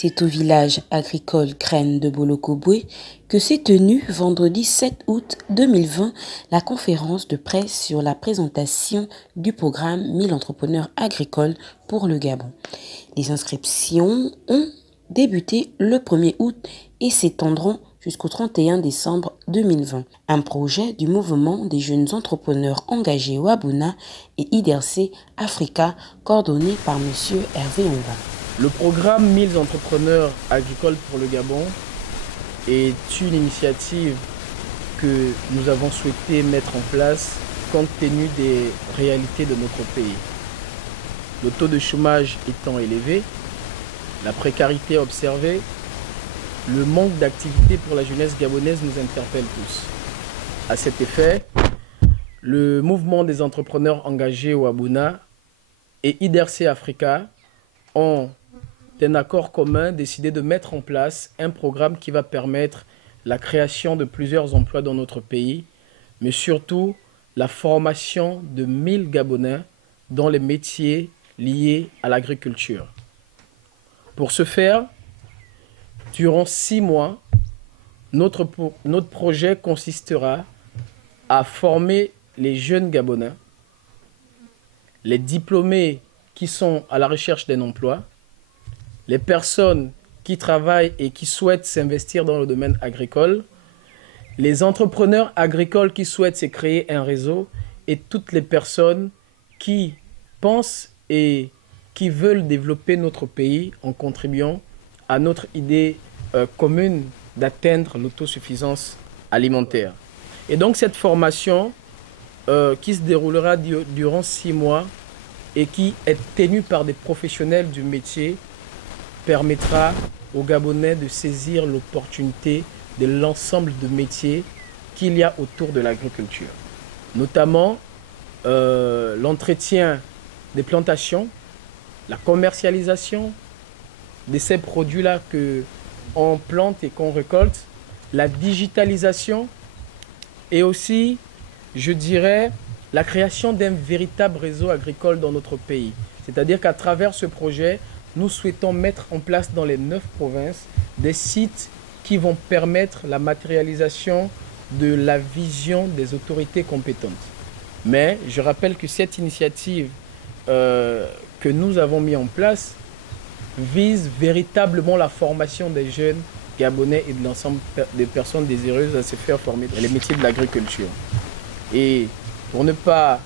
C'est au village agricole Crène de Bolokobwe que s'est tenue vendredi 7 août 2020 la conférence de presse sur la présentation du programme 1000 entrepreneurs agricoles pour le Gabon. Les inscriptions ont débuté le 1er août et s'étendront jusqu'au 31 décembre 2020. Un projet du mouvement des jeunes entrepreneurs engagés Wabuna et IDRC Africa, coordonné par M. Hervé Onva. Le programme 1000 entrepreneurs agricoles pour le Gabon est une initiative que nous avons souhaité mettre en place compte tenu des réalités de notre pays. Le taux de chômage étant élevé, la précarité observée, le manque d'activité pour la jeunesse gabonaise nous interpelle tous. À cet effet, le mouvement des entrepreneurs engagés Wabuna et IDRC Africa ont d'un accord commun décidé de mettre en place un programme qui va permettre la création de plusieurs emplois dans notre pays, mais surtout la formation de 1000 Gabonais dans les métiers liés à l'agriculture. Pour ce faire, durant 6 mois, notre projet consistera à former les jeunes Gabonais, les diplômés qui sont à la recherche d'un emploi, les personnes qui travaillent et qui souhaitent s'investir dans le domaine agricole, les entrepreneurs agricoles qui souhaitent se créer un réseau et toutes les personnes qui pensent et qui veulent développer notre pays en contribuant à notre idée commune d'atteindre l'autosuffisance alimentaire. Et donc cette formation qui se déroulera durant 6 mois et qui est tenue par des professionnels du métier permettra aux Gabonais de saisir l'opportunité de l'ensemble de métiers qu'il y a autour de l'agriculture. Notamment l'entretien des plantations, la commercialisation de ces produits-là qu'on plante et qu'on récolte, la digitalisation et aussi, je dirais, la création d'un véritable réseau agricole dans notre pays. C'est-à-dire qu'à travers ce projet, nous souhaitons mettre en place dans les 9 provinces des sites qui vont permettre la matérialisation de la vision des autorités compétentes. Mais je rappelle que cette initiative que nous avons mise en place vise véritablement la formation des jeunes Gabonais et de l'ensemble des personnes désireuses à se faire former dans les métiers de l'agriculture. Et pour ne pas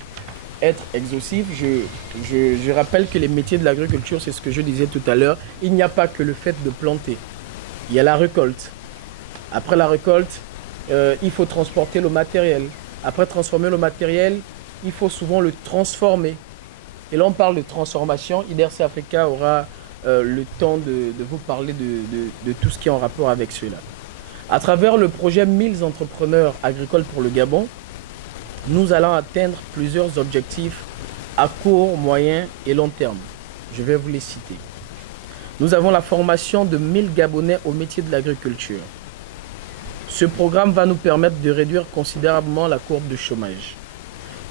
être exhaustif, je rappelle que les métiers de l'agriculture, c'est ce que je disais tout à l'heure, il n'y a pas que le fait de planter. Il y a la récolte. Après la récolte, il faut transporter le matériel. Après transformer le matériel, il faut souvent le transformer. Et là, on parle de transformation. IDRC Africa aura le temps de vous parler de tout ce qui est en rapport avec cela. À travers le projet 1000 entrepreneurs agricoles pour le Gabon, nous allons atteindre plusieurs objectifs à court, moyen et long terme. Je vais vous les citer. Nous avons la formation de 1000 Gabonais au métier de l'agriculture. Ce programme va nous permettre de réduire considérablement la courbe de chômage.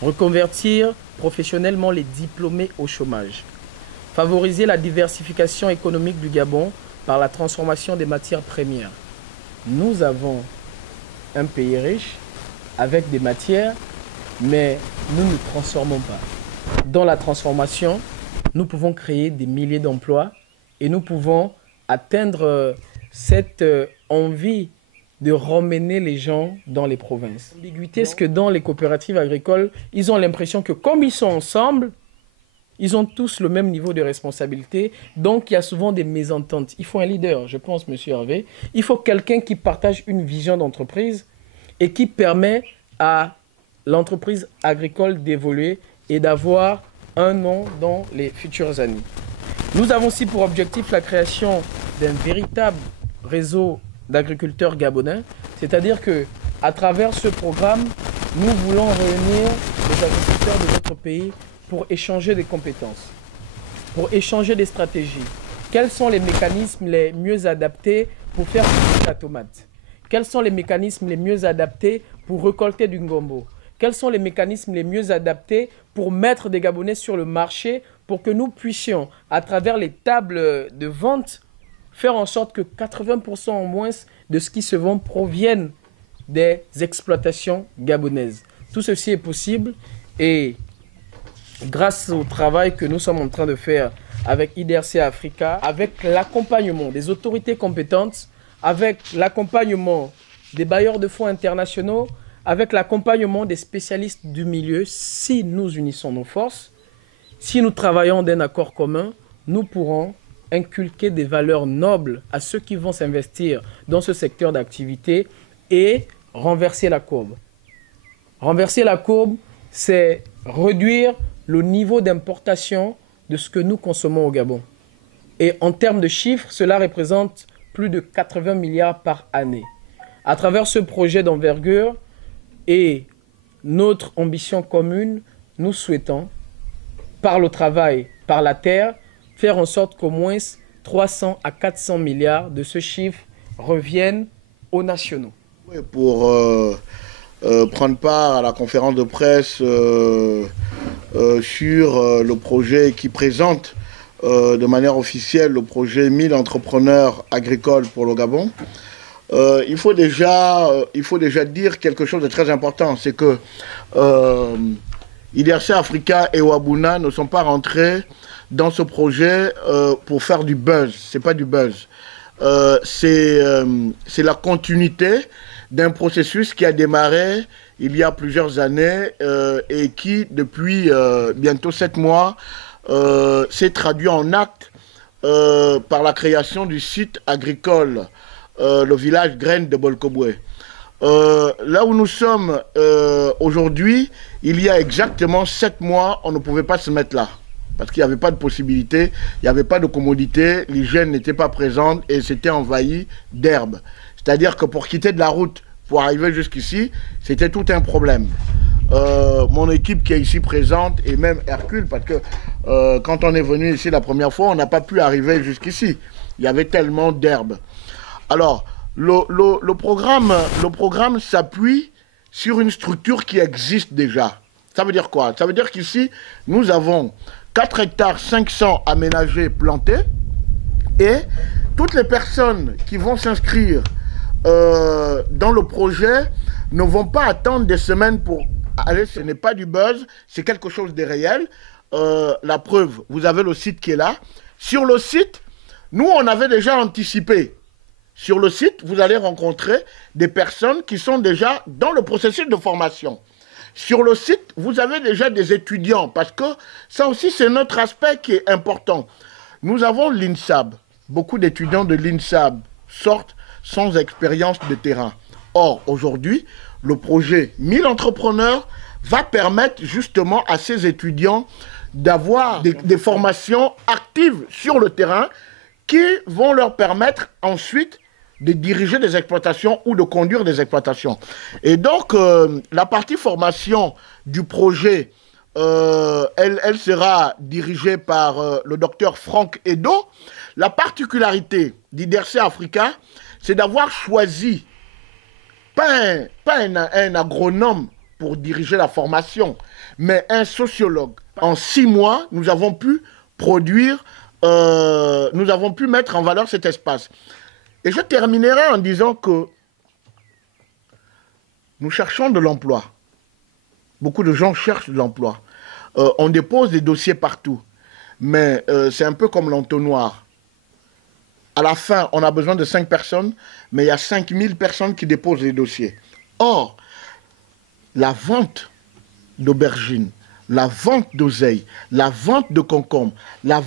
Reconvertir professionnellement les diplômés au chômage. Favoriser la diversification économique du Gabon par la transformation des matières premières. Nous avons un pays riche avec des matières, mais nous ne transformons pas. Dans la transformation, nous pouvons créer des milliers d'emplois et nous pouvons atteindre cette envie de ramener les gens dans les provinces. L'ambiguïté, c'est que dans les coopératives agricoles, ils ont l'impression que comme ils sont ensemble, ils ont tous le même niveau de responsabilité. Donc, il y a souvent des mésententes. Il faut un leader, je pense, M. Hervé. Il faut quelqu'un qui partage une vision d'entreprise et qui permet à l'entreprise agricole d'évoluer et d'avoir un nom dans les futures années. Nous avons aussi pour objectif la création d'un véritable réseau d'agriculteurs gabonais, c'est-à-dire que à travers ce programme, nous voulons réunir les agriculteurs de notre pays pour échanger des compétences, pour échanger des stratégies. Quels sont les mécanismes les mieux adaptés pour faire pousser la tomate? Quels sont les mécanismes les mieux adaptés pour récolter du ngombo? Quels sont les mécanismes les mieux adaptés pour mettre des Gabonais sur le marché pour que nous puissions, à travers les tables de vente, faire en sorte que 80% en moins de ce qui se vend proviennent des exploitations gabonaises. Tout ceci est possible et grâce au travail que nous sommes en train de faire avec IDRC Africa, avec l'accompagnement des autorités compétentes, avec l'accompagnement des bailleurs de fonds internationaux, avec l'accompagnement des spécialistes du milieu, si nous unissons nos forces, si nous travaillons d'un accord commun, nous pourrons inculquer des valeurs nobles à ceux qui vont s'investir dans ce secteur d'activité et renverser la courbe. Renverser la courbe, c'est réduire le niveau d'importation de ce que nous consommons au Gabon. Et en termes de chiffres, cela représente plus de 80 milliards par année. À travers ce projet d'envergure et notre ambition commune, nous souhaitons, par le travail, par la terre, faire en sorte qu'au moins 300 à 400 milliards de ce chiffre reviennent aux nationaux. Pour prendre part à la conférence de presse sur le projet qui présente de manière officielle le projet 1000 entrepreneurs agricoles pour le Gabon, il faut déjà dire quelque chose de très important, c'est que IDRC Africa et Wabuna ne sont pas rentrés dans ce projet pour faire du buzz. C'est pas du buzz. C'est la continuité d'un processus qui a démarré il y a plusieurs années et qui, depuis bientôt 7 mois, s'est traduit en actes par la création du site agricole, le village Graines de Bolkobwe. Là où nous sommes aujourd'hui, il y a exactement 7 mois, on ne pouvait pas se mettre là. Parce qu'il n'y avait pas de possibilité, il n'y avait pas de commodité, l'hygiène n'était pas présente et c'était envahi d'herbe. C'est-à-dire que pour quitter de la route, pour arriver jusqu'ici, c'était tout un problème. Mon équipe qui est ici présente, et même Hercule, parce que quand on est venu ici la première fois, on n'a pas pu arriver jusqu'ici. Il y avait tellement d'herbe. Alors, le programme s'appuie sur une structure qui existe déjà. Ça veut dire quoi? Ça veut dire qu'ici, nous avons 4 hectares 500 aménagés, plantés, et toutes les personnes qui vont s'inscrire dans le projet ne vont pas attendre des semaines pour aller. Ce n'est pas du buzz, c'est quelque chose de réel. La preuve, vous avez le site qui est là. Sur le site, nous, on avait déjà anticipé. Sur le site, vous allez rencontrer des personnes qui sont déjà dans le processus de formation. Sur le site, vous avez déjà des étudiants, parce que ça aussi, c'est notre aspect qui est important. Nous avons l'INSAB. Beaucoup d'étudiants de l'INSAB sortent sans expérience de terrain. Or, aujourd'hui, le projet 1000 entrepreneurs va permettre justement à ces étudiants d'avoir des formations actives sur le terrain qui vont leur permettre ensuite de diriger des exploitations ou de conduire des exploitations. Et donc, la partie formation du projet, elle sera dirigée par le docteur Franck Edo. La particularité d'IDRC Africa, c'est d'avoir choisi pas un agronome pour diriger la formation, mais un sociologue. En 6 mois, nous avons pu produire, nous avons pu mettre en valeur cet espace. Et je terminerai en disant que nous cherchons de l'emploi. Beaucoup de gens cherchent de l'emploi. On dépose des dossiers partout. Mais c'est un peu comme l'entonnoir. À la fin, on a besoin de 5 personnes, mais il y a 5000 personnes qui déposent les dossiers. Or, la vente d'aubergines, la vente d'oseille, la vente de concombre, la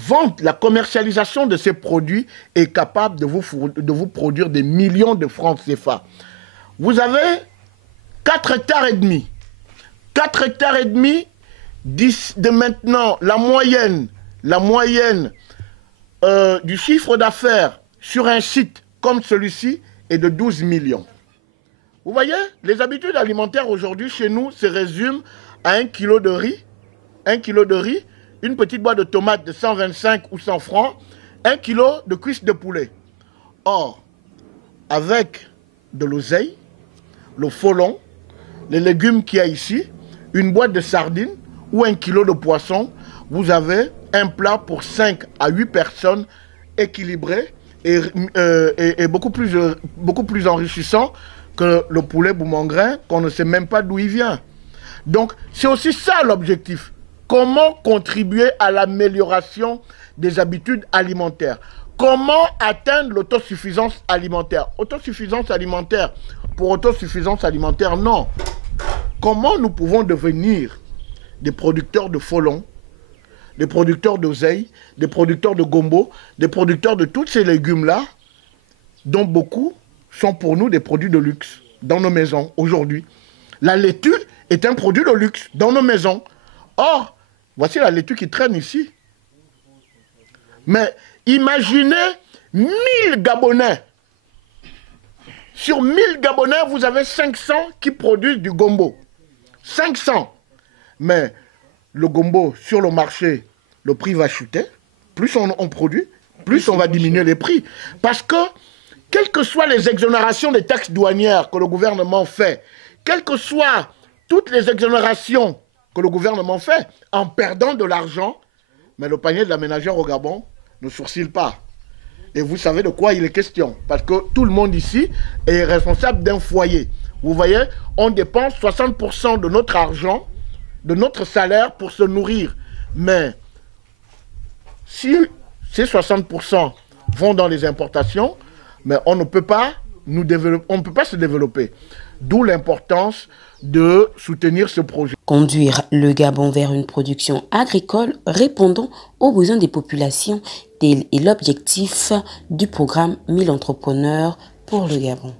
commercialisation de ces produits est capable de vous produire des millions de francs CFA. Vous avez 4 hectares et demi. 4 hectares et demi, de maintenant, la moyenne du chiffre d'affaires sur un site comme celui-ci est de 12 millions. Vous voyez, les habitudes alimentaires aujourd'hui chez nous se résument à 1 kg de riz, 1 kg de riz, une petite boîte de tomates de 125 ou 100 francs, 1 kg de cuisses de poulet. Or, avec de l'oseille, le folon, les légumes qu'il y a ici, une boîte de sardines ou 1 kg de poisson, vous avez un plat pour 5 à 8 personnes équilibré est beaucoup plus enrichissant que le poulet boumangrin qu'on ne sait même pas d'où il vient. Donc, c'est aussi ça l'objectif. Comment contribuer à l'amélioration des habitudes alimentaires? Comment atteindre l'autosuffisance alimentaire? Autosuffisance alimentaire pour autosuffisance alimentaire, non. Comment nous pouvons devenir des producteurs de folon, des producteurs d'oseille, des producteurs de gombo, des producteurs de tous ces légumes-là, dont beaucoup sont pour nous des produits de luxe dans nos maisons aujourd'hui. La laitue est un produit de luxe dans nos maisons. Or, voici la laitue qui traîne ici. Mais imaginez 1000 Gabonais. Sur 1000 Gabonais, vous avez 500 qui produisent du gombo. 500. Mais le gombo, sur le marché, le prix va chuter. Plus on produit, plus on va diminuer les prix. Parce que, quelles que soient les exonérations des taxes douanières que le gouvernement fait, quelles que soient toutes les exonérations que le gouvernement fait, en perdant de l'argent, mais le panier de la ménagère au Gabon ne sourcille pas. Et vous savez de quoi il est question. Parce que tout le monde ici est responsable d'un foyer. Vous voyez, on dépense 60% de notre argent, de notre salaire pour se nourrir. Mais si ces 60% vont dans les importations, mais on ne peut pas se développer. D'où l'importance de soutenir ce projet. Conduire le Gabon vers une production agricole répondant aux besoins des populations, tel est l'objectif du programme 1000 entrepreneurs pour le Gabon.